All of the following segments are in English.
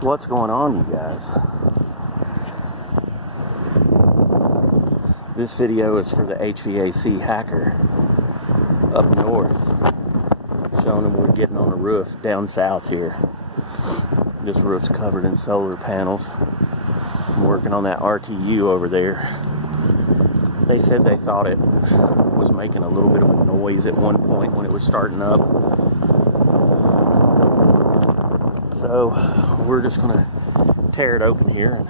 What's going on, you guys? This video is for the HVAC Hacker up north, showing them we're getting on a roof down south here. This roof's covered in solar panels. I'm working on that RTU over there. They said they thought it was making a little bit of a noise at one point when it was starting up. So we're just going to tear it open here and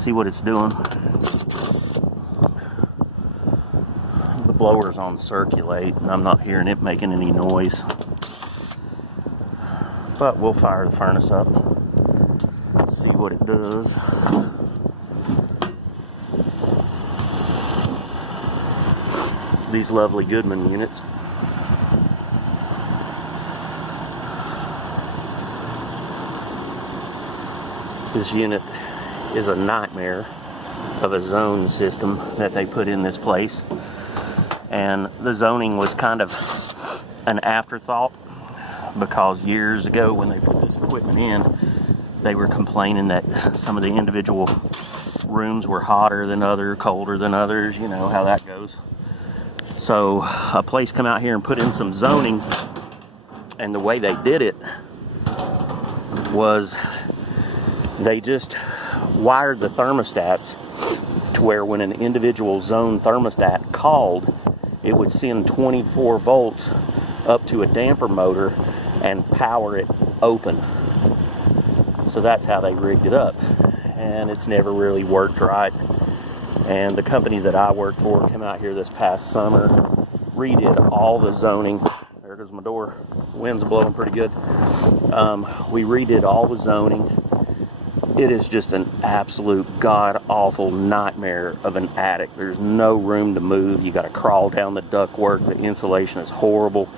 see what it's doing. The blower's on circulate and I'm not hearing it making any noise. But we'll fire the furnace up, see what it does. These lovely Goodman units. This unit is a nightmare of a zone system that they put in this place. And the zoning was kind of an afterthought because years ago when they put this equipment in, they were complaining that some of the individual rooms were hotter than others, colder than others, you know how that goes. So a place come out here and put in some zoning, and the way they did it was they just wired the thermostats to where when an individual zone thermostat called, it would send 24 volts up to a damper motor and power it open. So that's how they rigged it up, and it's never really worked right. And the company that I work for came out here this past summer, redid all the zoning. There goes my door. Wind's blowing pretty good. We redid all the zoning. It is just an absolute god-awful nightmare of an attic. There's no room to move. You got to crawl down the ductwork. The insulation is horrible.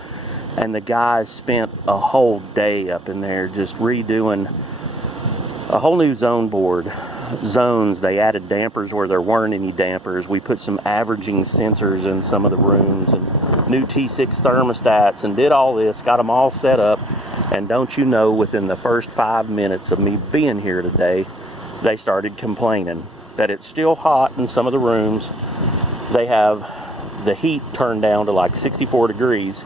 And the guys spent a whole day up in there just redoing a whole new zone board. Zones, they added dampers where there weren't any dampers. We put some averaging sensors in some of the rooms and new T6 thermostats and did all this, got them all set up. And don't you know, within the first 5 minutes of me being here today, they started complaining that it's still hot in some of the rooms. They have the heat turned down to like 64 degrees,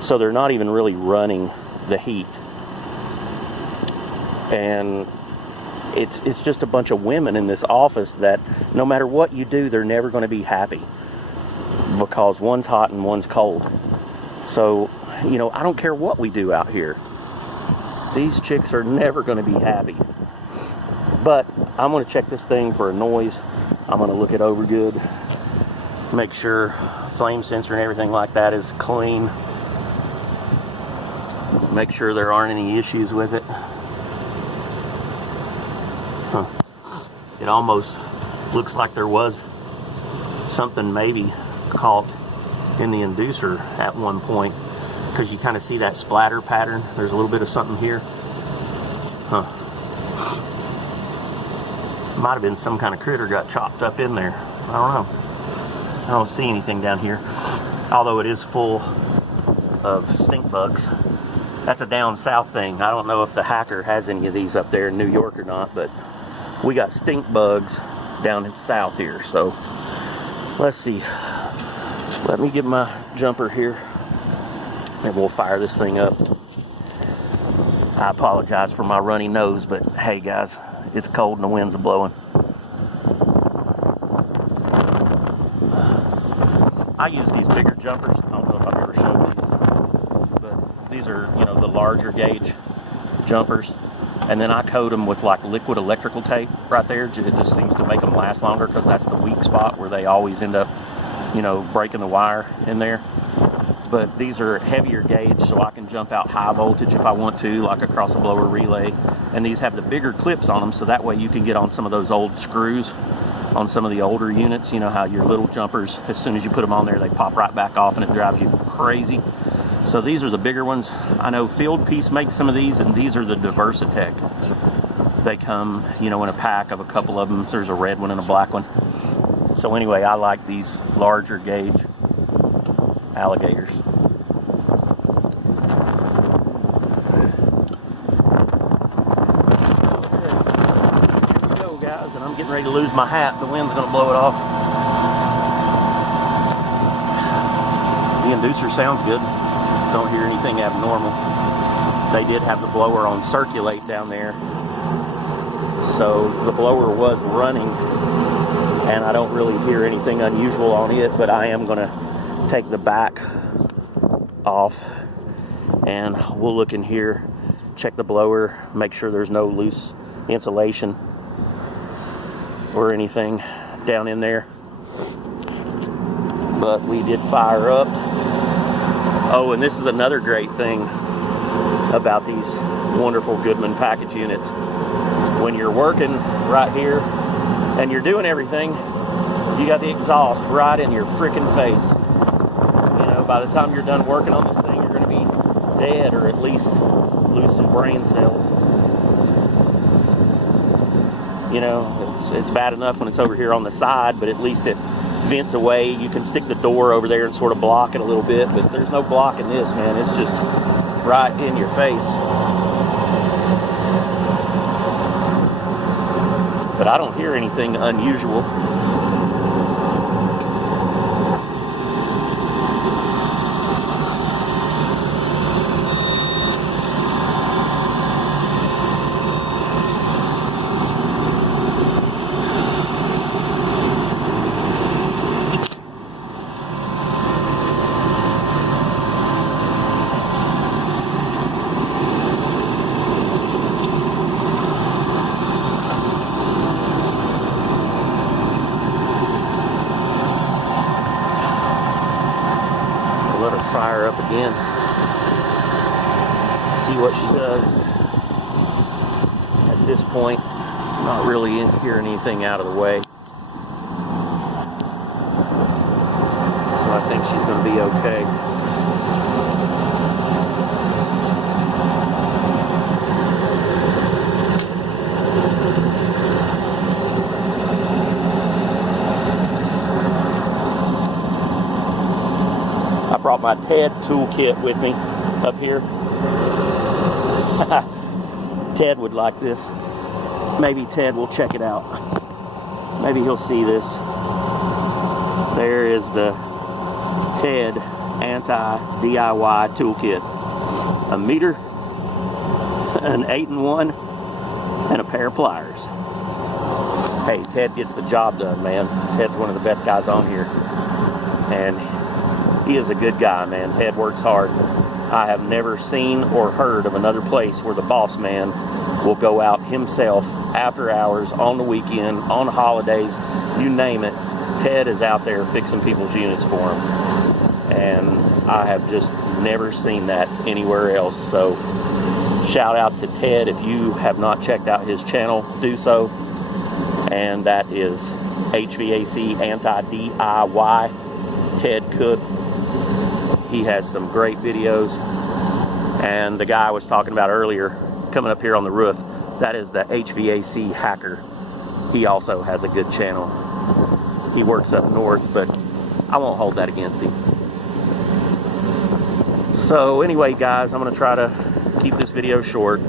so they're not even really running the heat. And it's just a bunch of women in this office that no matter what you do, they're never going to be happy because one's hot and one's cold. So, you know, I don't care what we do out here. These chicks are never going to be happy. But I'm going to check this thing for a noise. I'm going to look it over good. Make sure flame sensor and everything like that is clean. Make sure there aren't any issues with it. It almost looks like there was something maybe caught in the inducer at one point, because you kind of see that splatter pattern. There's a little bit of something here. Might have been some kind of critter got chopped up in there. I don't know. I don't see anything down here, although it is full of stink bugs. That's a down south thing. I don't know if the Hacker has any of these up there in New York or not, but we got stink bugs down in south here. So let's see. Let me get my jumper here and we'll fire this thing up. I apologize for my runny nose, but hey guys, it's cold and the winds are blowing. I use these bigger jumpers. I don't know if I've ever showed these, but these are, you know, the larger gauge jumpers. And then I coat them with like liquid electrical tape right there. It just seems to make them last longer because that's the weak spot where they always end up, you know, breaking the wire in there. But these are heavier gauge, so I can jump out high voltage if I want to, like across a blower relay. And these have the bigger clips on them, so that way you can get on some of those old screws on some of the older units. You know how your little jumpers, as soon as you put them on there, they pop right back off and it drives you crazy. So these are the bigger ones. I know Field Piece makes some of these, and these are the Diversitech. They come, you know, in a pack of a couple of them. There's a red one and a black one. So anyway, I like these larger gauge alligators. I'm getting ready to lose my hat. The wind's going to blow it off. The inducer sounds good. Don't hear anything abnormal. They did have the blower on circulate down there. So the blower was running, and I don't really hear anything unusual on it, but I am going to take the back off, and we'll look in here, check the blower, make sure there's no loose insulation or anything down in there. But we did fire up. Oh, and this is another great thing about these wonderful Goodman package units. When you're working right here and you're doing everything, you got the exhaust right in your freaking face. You know, by the time you're done working on this thing, you're going to be dead, or at least lose some brain cells. You know, it's bad enough when it's over here on the side, but at least it vents away. You can stick the door over there and sort of block it a little bit, but there's no blocking this, man. It's just right in your face. But I don't hear anything unusual. Let her fire up again. See what she does. At this point, not really hearing anything out of the way. So I think she's going to be okay. I brought my Ted toolkit with me up here. Ted would like this. Maybe Ted will check it out. Maybe he'll see this. There is the Ted anti-DIY toolkit. A meter, an 8-in-1, and a pair of pliers. Hey, Ted gets the job done, man. Ted's one of the best guys on here. And he is a good guy, man. Ted works hard. I have never seen or heard of another place where the boss man will go out himself after hours, on the weekend, on holidays, you name it. Ted is out there fixing people's units for them. And I have just never seen that anywhere else. So shout out to Ted. If you have not checked out his channel, do so. And that is H.V.A.C. Anti-DIY Ted Cook. He has some great videos. And the guy I was talking about earlier, coming up here on the roof, that is the HVAC Hacker. He also has a good channel. He works up north, but I won't hold that against him. So anyway, guys, I'm going to try to keep this video short.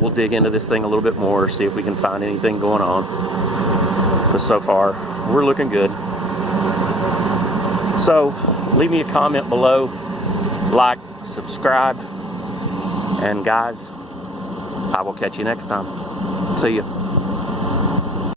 We'll dig into this thing a little bit more, see if we can find anything going on. But so far, we're looking good. So leave me a comment below, like, subscribe, and guys, I will catch you next time. See ya.